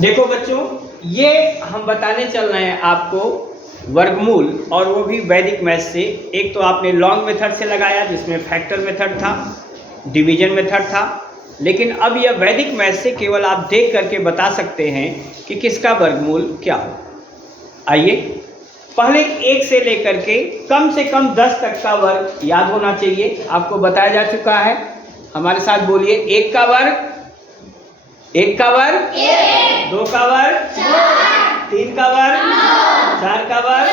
देखो बच्चों, ये हम बताने चल रहे हैं आपको वर्गमूल, और वो भी वैदिक मैथ से। एक तो आपने लॉन्ग मेथड से लगाया जिसमें फैक्टर मेथड था, डिवीजन मेथड था, लेकिन अब यह वैदिक मैथ से केवल आप देख करके बता सकते हैं कि किसका वर्गमूल क्या हो। आइए, पहले 1 से लेकर के कम से कम 10 तक का वर्ग याद होना चाहिए। आपको बताया जा चुका है, हमारे साथ बोलिए। 1 का वर्ग 1 का वर्ग 2 का वर्ग 3 का वर्ग 4 का वर्ग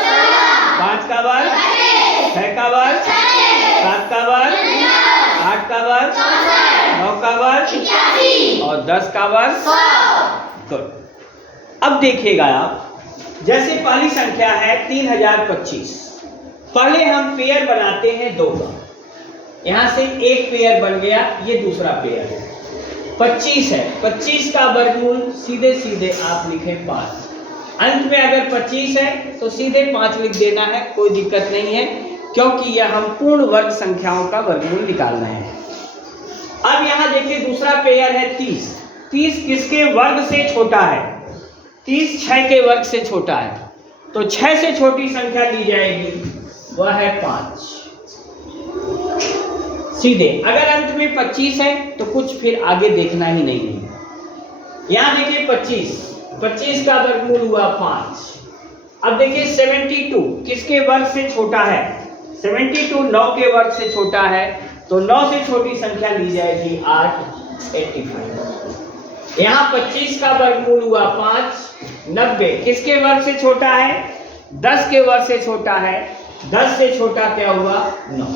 5 का वर्ग 6 का वर्ग 7 का वर्ग 8 का वर्ग 9 का वर्ग और 10 का वर्ग। गुड। अब देखिएगा आप, जैसे पहली संख्या है 3025। पहले हम पेयर बनाते हैं 2 का। यहां से एक पेयर बन गया, ये दूसरा पेयर है। 25 है, 25 का वर्गमूल सीधे सीधे आप लिखें 5। अंत में अगर 25 है तो सीधे 5 लिख देना है, कोई दिक्कत नहीं है, क्योंकि यह हम पूर्ण वर्ग संख्याओं का वर्गमूल निकाल रहे हैं। अब यहाँ देखिए दूसरा पेयर है 30। 30 किसके वर्ग से छोटा है? 30 6 के वर्ग से छोटा है, तो 6 से छोटी संख्या ली जाएगी, वह है 5। सीधे अगर अंत में 25 है तो कुछ फिर आगे देखना ही नहीं है। यहां देखिए 25 का वर्गमूल हुआ 5। अब देखिए 72 किसके वर्ग से छोटा है? 72 9 के वर्ग से छोटा है, तो 9 से छोटी संख्या ली जाएगी 8, 85। यहां 25 का वर्गमूल हुआ 5। 90 किसके वर्ग से छोटा है? 10 के वर्ग से छोटा है। 10 से छोटा क्या हुआ? 9।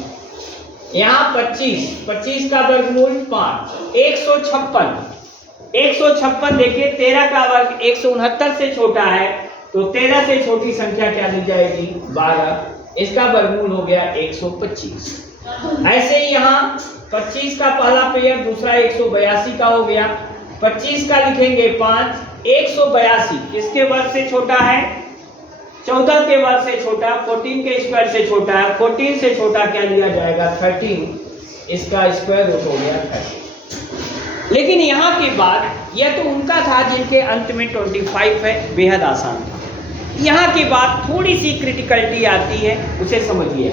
यहाँ 25 का वर्गमूल 5। 156 देखिए 13 का वर्ग 169 से छोटा है, तो 13 से छोटी संख्या क्या ली जाएगी? 12। इसका वर्गमूल हो गया 125। ऐसे ही यहाँ 25 का पहला पेयर, दूसरा 182 का हो गया। 25 का लिखेंगे 5। 182 किसके वर्ग से छोटा है? 14 के वर्ग से छोटा, 14 के स्क्वायर से छोटा है। 14 से छोटा क्या लिया जाएगा? 13। इसका स्क्वायर रूट हो गया 30। लेकिन यहाँ की बात, यह तो उनका था जिनके अंत में 25 है, बेहद आसान था। यहाँ की बात थोड़ी सी क्रिटिकलिटी आती है, उसे समझिए।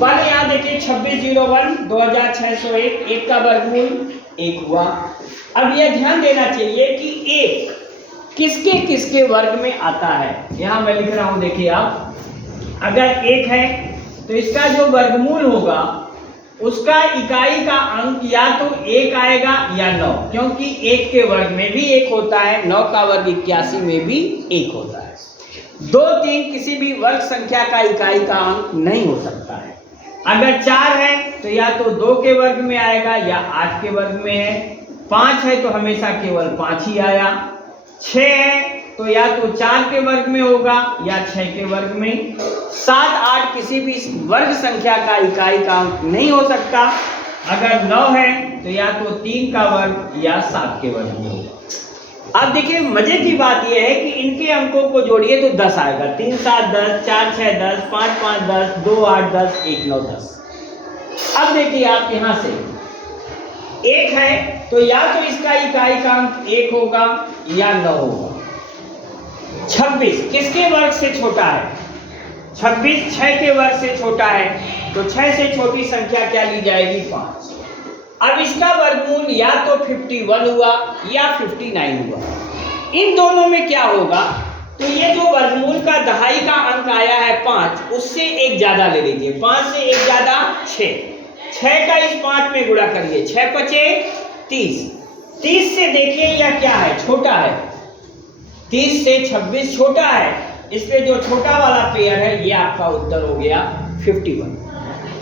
पहले यहाँ देखिए 2601 2601, 1 का वर्गमूल 1 हुआ। अब यह ध्यान देना चाहिए कि 1 किसके किसके वर्ग में आता है। यहां मैं लिख रहा हूं, देखिए आप, अगर 1 है तो इसका जो वर्गमूल होगा उसका इकाई का अंक या तो 1 आएगा या 9, क्योंकि 1 के वर्ग में भी 1 होता है, 9 का वर्ग 81 में भी 1 होता है। 2, 3 किसी भी वर्ग संख्या का इकाई का अंक नहीं हो सकता है। अगर 4 है तो या तो 2 के वर्ग में आएगा या 8 के वर्ग में है। 5 है तो हमेशा केवल 5 ही आया। 6 है तो या तो 4 के वर्ग में होगा या 6 के वर्ग में। 7, 8 किसी भी वर्ग संख्या का इकाई का अंक नहीं हो सकता। अगर 9 है तो या तो 3 का वर्ग या 7 के वर्ग में होगा। अब देखिए मजे की बात यह है कि इनके अंकों को जोड़िए तो 10 आएगा। 3, 7, 10, 4, 6, 10, 5, 5, 10, 2, 8, 10, 1, 9, 10। अब देखिए आप यहां से 1 है तो या तो इसका इकाई का अंक 1 होगा या 9 होगा। 26 किसके वर्ग से छोटा है? 26 6 के वर्ग से छोटा है, तो 6 से छोटी संख्या क्या ली जाएगी? 5। अब इसका वर्गमूल या तो 51 हुआ या 59 हुआ। इन दोनों में क्या होगा? तो ये जो वर्गमूल का दहाई का अंक आया है 5, उससे 1 ज्यादा ले लीजिए। 5 से 1 ज्यादा 6। 6 का इस 5 में गुणा करिए, 6 पचे 30। 30 से देखिए यह क्या है? छोटा है। 30 से 26 छोटा है, इसलिए जो छोटा वाला पेयर है ये आपका उत्तर हो गया 51।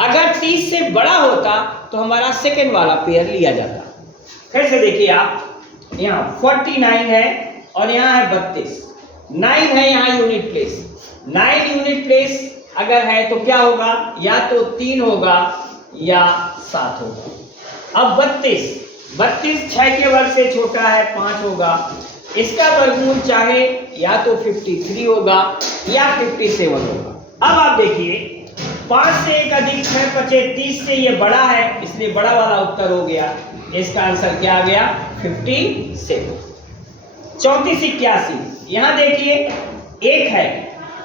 अगर 30 से बड़ा होता तो हमारा सेकंड वाला पेयर लिया जाता। फिर से देखिए आप, यहाँ 49 है और यहाँ है 32। 9 है यहाँ यूनिट प्लेस। 9 यूनिट प्लेस अगर है तो क्या होगा? या तो 3 होगा या 7 होगा। अब 32 6 के वर्ग से छोटा है, 5 होगा। इसका वर्गमूल चाहे या तो 53 होगा या 57 होगा। अब आप देखिए 5 से 1 अधिक 6 पचे 30 से ये बड़ा है, इसलिए बड़ा वाला उत्तर हो गया। इसका आंसर क्या आ गया 57। 3481, यहाँ देखिए एक है,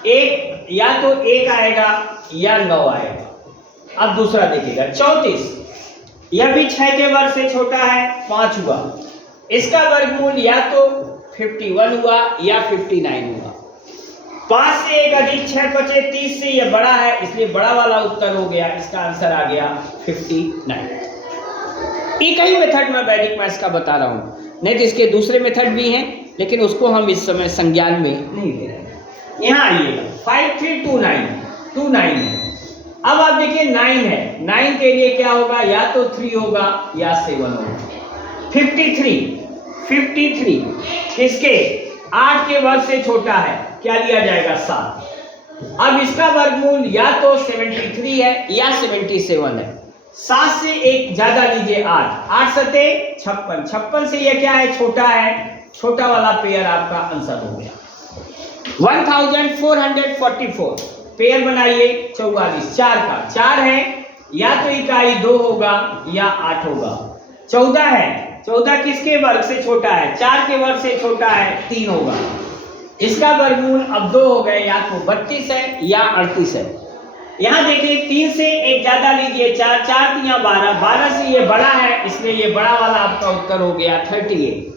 एक या तो एक आएगा या 9 आएगा। अब दूसरा देखिएगा 34, यह भी 6 के वर्ग से छोटा है, 5 हुआ। इसका वर्गमूल या तो 51 हुआ या 59 हुआ। 5 से 1 अधिक 6 बचे, 30 से यह बड़ा है, इसलिए बड़ा वाला उत्तर हो गया। इसका आंसर आ गया 59। एक ही मेथड मैं वैदिक मैथ्स का बता रहा हूँ, नहीं तो इसके दूसरे मेथड भी हैं, लेकिन उसको हम इस समय संज्ञान में नहीं ले रहे हैं। यहाँ आइएगा 5329 है। अब आप देखिए 9 है, 9 के लिए क्या होगा, या तो 3 होगा या 7 होगा। 53 इसके 8 के वर्ग से छोटा है, क्या लिया जाएगा 7। अब इसका वर्गमूल या तो 73 है या 77 है। 7 से 1 ज्यादा लीजिए 8, 8 सते 56, 56 से यह क्या है, छोटा है, छोटा वाला पेयर आपका आंसर हो गया। 1444 पेयर बनाइए 44, 4 का 4 है, या तो इकाई 2 होगा या 8 होगा। 14 है, 14 किसके वर्ग से छोटा है, 4 के वर्ग से छोटा है, 3 होगा। इसका वर्गमूल अब 2 हो गए, या तो 32 है या 38 है। यहाँ देखिए 3 से 1 ज्यादा लीजिए 4, 4 3 12, 12 से ये बड़ा है, इसलिए ये बड़ा वाला आपका उत्तर हो गया 38।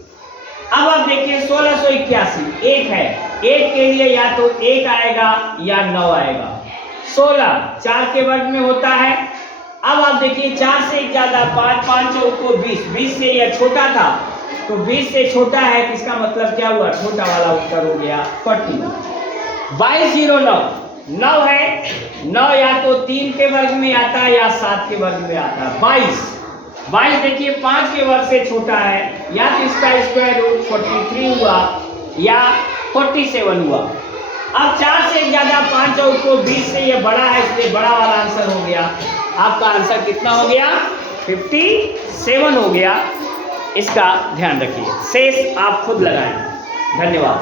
अब आप देखिए 1681, 1 है, 1 के लिए या तो 1 आएगा या 9 आएगा। 16 4 के वर्ग में होता है। अब आप देखिए 4 से 1 ज्यादा 5, 5 चौको 20, 20 से यह छोटा था, तो 20 से छोटा है, इसका मतलब क्या हुआ, छोटा वाला उत्तर हो गया 40। 2209, 9 है, 9 या तो 3 के वर्ग में आता है या 7 के वर्ग में आता है। 22 देखिए 5 के वर्ग से छोटा है, या तो इसका स्क्वायर रूट 43 हुआ या 47 हुआ। अब 4 से ज्यादा 5 चौको 20 से ये बड़ा है, इसलिए बड़ा वाला आंसर हो गया। आपका आंसर कितना हो गया, 57 हो गया। इसका ध्यान रखिए, शेष आप खुद लगाएं। धन्यवाद।